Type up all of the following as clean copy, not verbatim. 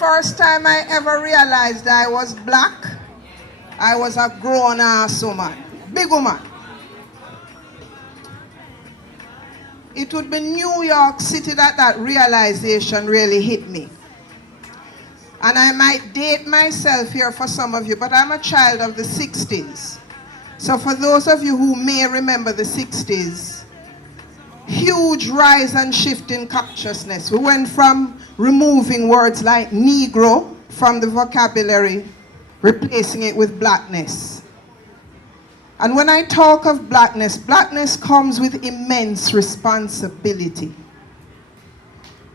first time I ever realized I was black, I was a grown-ass woman, big woman. It would be New York City that realization really hit me. And I might date myself here for some of you, but I'm a child of the 60s. So for those of you who may remember the 60s, huge rise and shift in consciousness. We went from removing words like Negro from the vocabulary, replacing it with blackness. And when I talk of blackness, blackness comes with immense responsibility.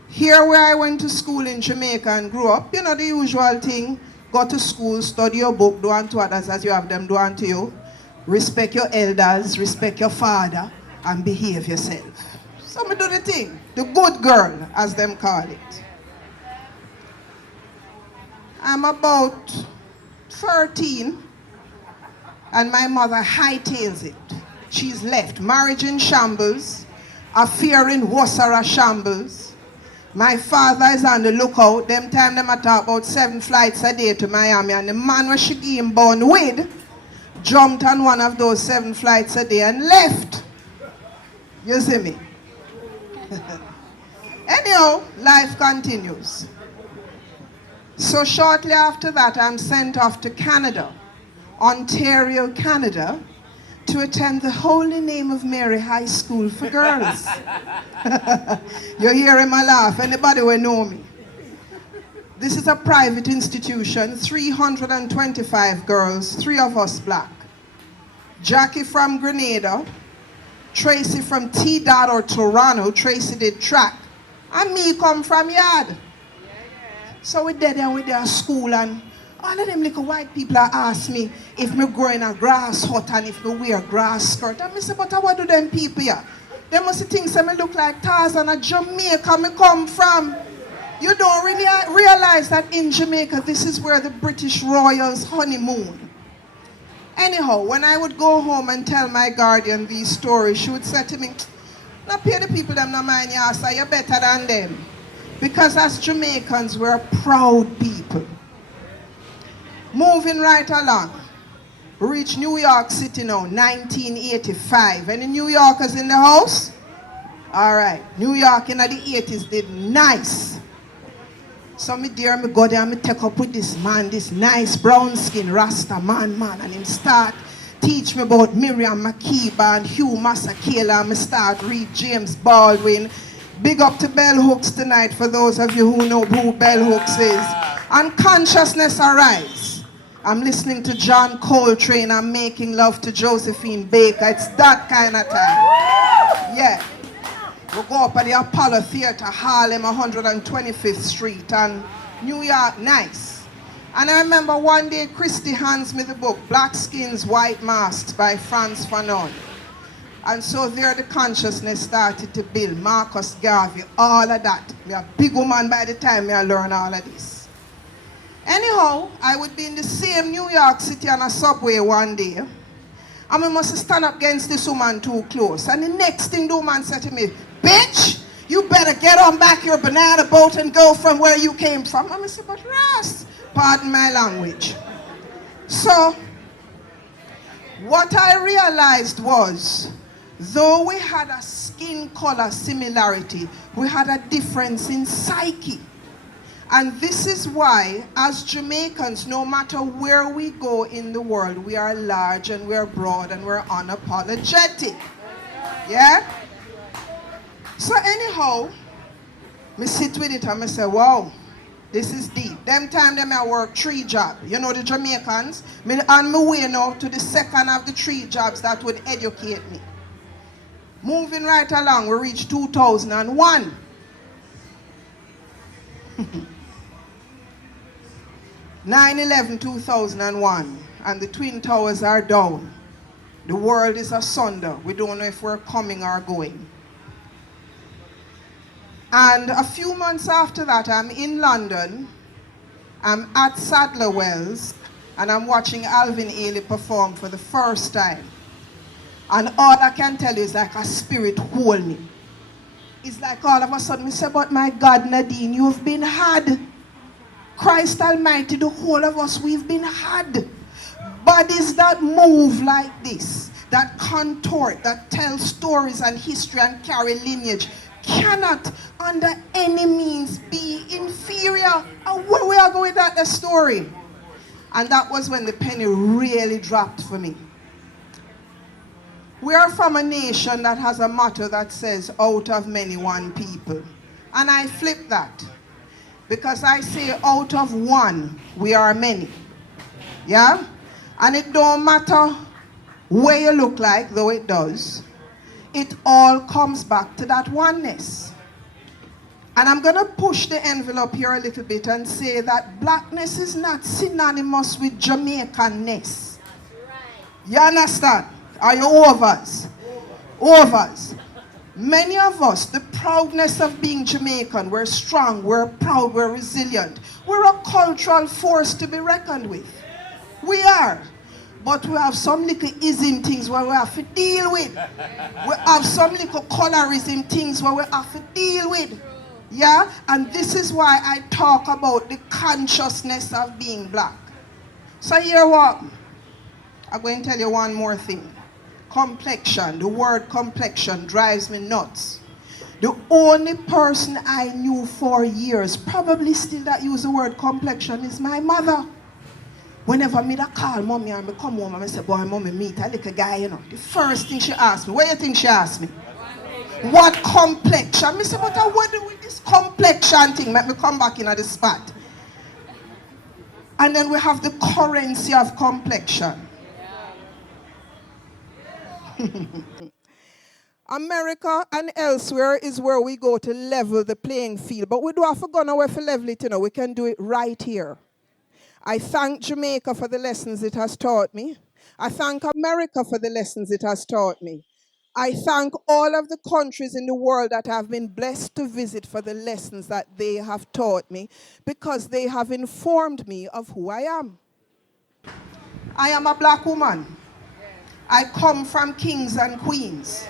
Here where I went to school in Jamaica and grew up, you know the usual thing, go to school, study your book, do unto others as you have them do unto you. Respect your elders, respect your father, and behave yourself. So me do the thing, the good girl, as them call it. I'm about 13, and my mother hightails it. She's left. Marriage in shambles, affair in Wasara shambles. My father is on the lookout. Them time them I talk about 7 flights a day to Miami, and the man was she him born with jumped on one of those 7 flights a day and left. You see me? Anyhow, life continues. So shortly after that, I'm sent off to Canada, Ontario, Canada, to attend the Holy Name of Mary High School for Girls. You're hearing my laugh. Anybody will know me. This is a private institution, 325 girls, 3 of us black. Jackie from Grenada, Tracy from T-Dot or Toronto, Tracy did track, and me come from Yard. So we did there with their school, and all of them little white people ask me if me grow in a grass hut and if me wear grass skirt. And I say, but what do them people here? They must think say me look like Tarzan and Jamaica me come from. You don't really realize that in Jamaica, this is where the British royals honeymoon. Anyhow, when I would go home and tell my guardian these stories, she would say to me, "Now pay the people them no mind you, so you're better than them." Because as Jamaicans, we're proud people. Moving right along, we reach New York City now, 1985. Any New Yorkers in the house? All right, New York in the 80s did nice. So me dear, me go there and me take up with this man, this nice brown skin Rasta man, and him start teach me about Miriam Makeba and Hugh Masekela, and me start read James Baldwin. Big up to Bell Hooks tonight for those of you who know who Bell Hooks is. And consciousness arise. I'm listening to John Coltrane. I'm making love to Josephine Baker. It's that kind of time. Yeah. We go up at the Apollo Theater, Harlem, 125th Street, and New York, nice. And I remember one day Christy hands me the book, Black Skins, White Masks by Frantz Fanon. And so there the consciousness started to build. Marcus Garvey, all of that. Me a big woman by the time I learn all of this. Anyhow, I would be in the same New York City on a subway one day. And I must stand up against this woman too close. And the next thing the woman said to me, "Bitch, you better get on back your banana boat and go from where you came from." And I said, "But Ross," pardon my language. So, what I realized was, though we had a skin color similarity, we had a difference in psyche. And this is why, as Jamaicans, no matter where we go in the world, we are large and we're broad and we're unapologetic. Yeah? So anyhow, me sit with it and me say, wow, this is deep. Them time them I work 3 jobs. You know the Jamaicans? Me on my way now to the second of the 3 jobs that would educate me. Moving right along, we reach 2001. 9/11/2001, and the Twin Towers are down. The world is asunder. We don't know if we're coming or going. And a few months after that, I'm in London. I'm at Sadler Wells, and I'm watching Alvin Ailey perform for the first time. And all I can tell you is like a spirit hold me. It's like all of a sudden, we say, "But my God, Nadine, you've been had." Christ Almighty, the whole of us, we've been had. Bodies that move like this, that contort, that tell stories and history and carry lineage, cannot under any means be inferior. And where we are going with that, the story? And that was when the penny really dropped for me. We are from a nation that has a motto that says, out of many, one people. And I flip that. Because I say, out of one, we are many. Yeah? And it don't matter where you look like, though it does. It all comes back to that oneness. And I'm going to push the envelope here a little bit and say that blackness is not synonymous with Jamaicanness. You understand? Are you overs? Overs. Many of us, the proudness of being Jamaican, we're strong, we're proud, we're resilient. We're a cultural force to be reckoned with. We are. But we have some little ism things where we have to deal with. We have some little colorism things where we have to deal with. Yeah? And this is why I talk about the consciousness of being black. So here what? I'm going to tell you one more thing. Complexion, the word complexion drives me nuts. The only person I knew for years, probably still that use the word complexion, is my mother. Whenever me da call mommy and me come home and I say, boy, mommy, meet a little guy, you know. The first thing she asked me, what do you think she asked me? What complexion? Me say, but what do with this complexion thing? Make me come back in at the spot. And then we have the currency of complexion. America and elsewhere is where we go to level the playing field. But we do have to go nowhere for level it, you know. We can do it right here. I thank Jamaica for the lessons it has taught me. I thank America for the lessons it has taught me. I thank all of the countries in the world that I've been blessed to visit for the lessons that they have taught me, because they have informed me of who I am. I am a black woman. I come from kings and queens.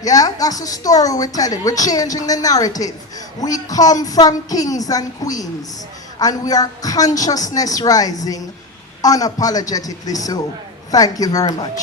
Yeah, that's the story we're telling. We're changing the narrative. We come from kings and queens, and we are consciousness rising, unapologetically so. Thank you very much.